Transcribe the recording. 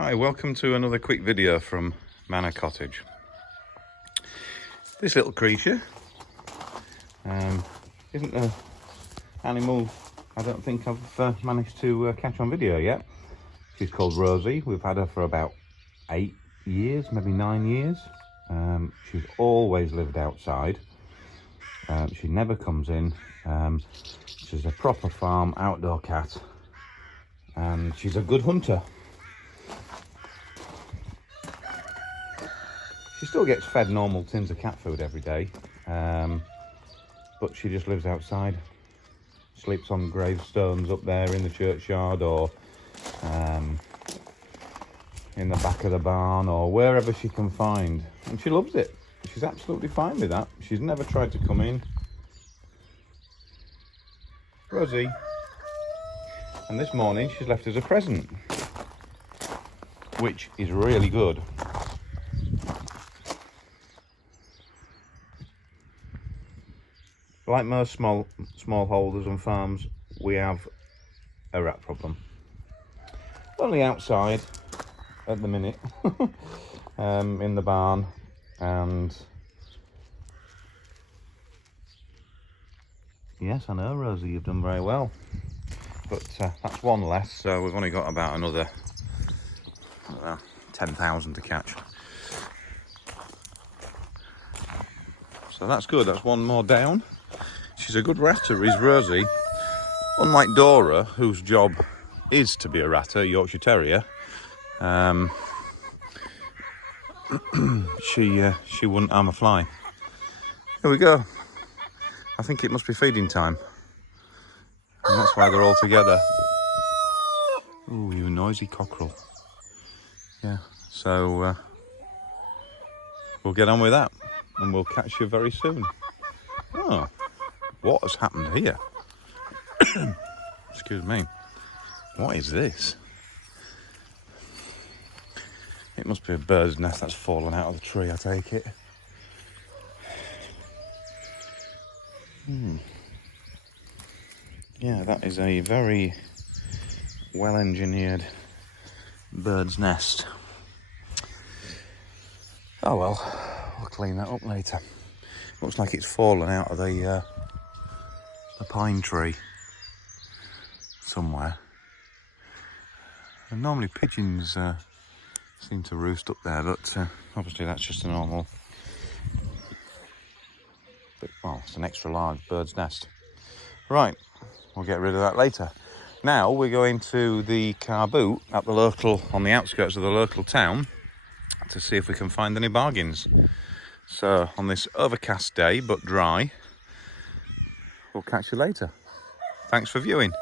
Hi, welcome to another quick video from Manor Cottage. This little creature isn't an animal I don't think I've managed to catch on video yet. She's called Rosey. We've had her for about 8 years, maybe 9 years. She's always lived outside. She never comes in. She's a proper farm outdoor cat, and she's a good hunter. She still gets fed normal tins of cat food every day, but she just lives outside. Sleeps on gravestones up there in the churchyard, or in the back of the barn, or wherever she can find. And she loves it. She's absolutely fine with that. She's never tried to come in. Rosey. And this morning she's left us a present, which is really good. Like most small holders and farms, we have a rat problem. Only outside at the minute, in the barn, and yes, I know, Rosey, you've done very well, but that's one less, so we've only got about another 10,000 to catch. So that's good, that's one more down. She's a good ratter, is Rosey. Unlike Dora, whose job is to be a ratter, Yorkshire Terrier, she wouldn't harm a fly. Here we go. I think it must be feeding time, and that's why they're all together. Ooh, you noisy cockerel. Yeah, so we'll get on with that, and we'll catch you very soon. Oh. What has happened here? Excuse me. What is this? It must be a bird's nest that's fallen out of the tree, I take it. Yeah, that is a very well-engineered bird's nest. Oh well, we'll clean that up later. Looks like it's fallen out of the pine tree somewhere. And normally pigeons seem to roost up there, but obviously that's just a normal, but well, it's an extra large bird's nest. Right, we'll get rid of that later. Now we're going to the car boot at the local, on the outskirts of the local town, to see if we can find any bargains. So on this overcast day but dry, we'll catch you later. Thanks for viewing.